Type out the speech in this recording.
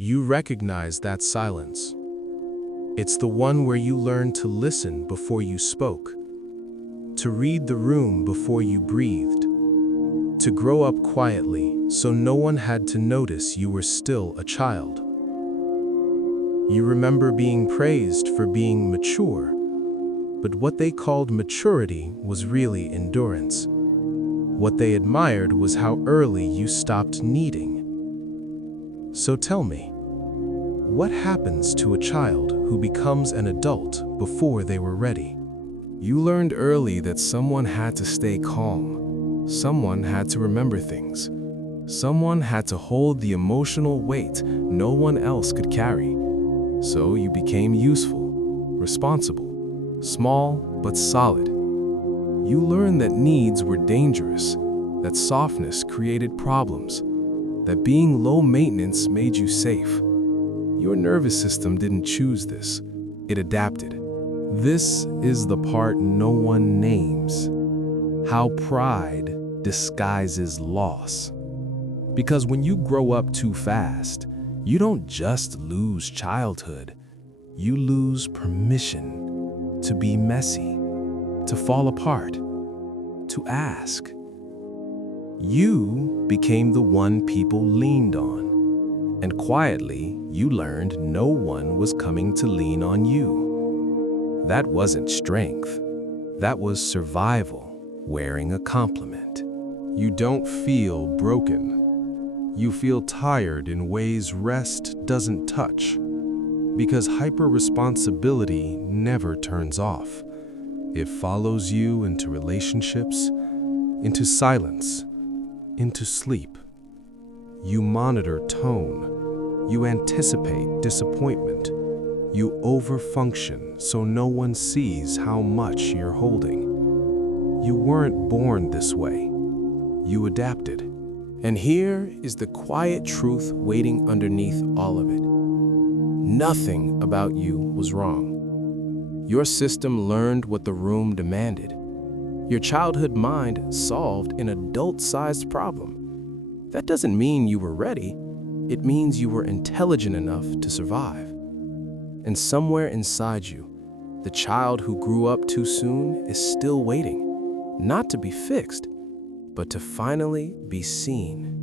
You recognize that silence. It's the one where you learned to listen before you spoke, to read the room before you breathed, to grow up quietly so no one had to notice you were still a child. You remember being praised for being mature, but what they called maturity was really endurance. What they admired was how early you stopped needing. So tell me, what happens to a child who becomes an adult before they were ready? You learned early that someone had to stay calm. Someone had to remember things. Someone had to hold the emotional weight no one else could carry. So you became useful, responsible, small but solid. You learned that needs were dangerous, that softness created problems, that being low maintenance made you safe. Your nervous system didn't choose this, it adapted. This is the part no one names: how pride disguises loss. Because when you grow up too fast, you don't just lose childhood, you lose permission to be messy, to fall apart, to ask. You became the one people leaned on. And quietly, you learned no one was coming to lean on you. That wasn't strength. That was survival wearing a compliment. You don't feel broken. You feel tired in ways rest doesn't touch. Because hyper-responsibility never turns off. It follows you into relationships, into silence, into sleep. You monitor tone. You anticipate disappointment. You overfunction so no one sees how much you're holding. You weren't born this way. You adapted. And here is the quiet truth waiting underneath all of it. Nothing about you was wrong. Your system learned what the room demanded. Your childhood mind solved an adult-sized problem. That doesn't mean you were ready. It means you were intelligent enough to survive. And somewhere inside you, the child who grew up too soon is still waiting, not to be fixed, but to finally be seen.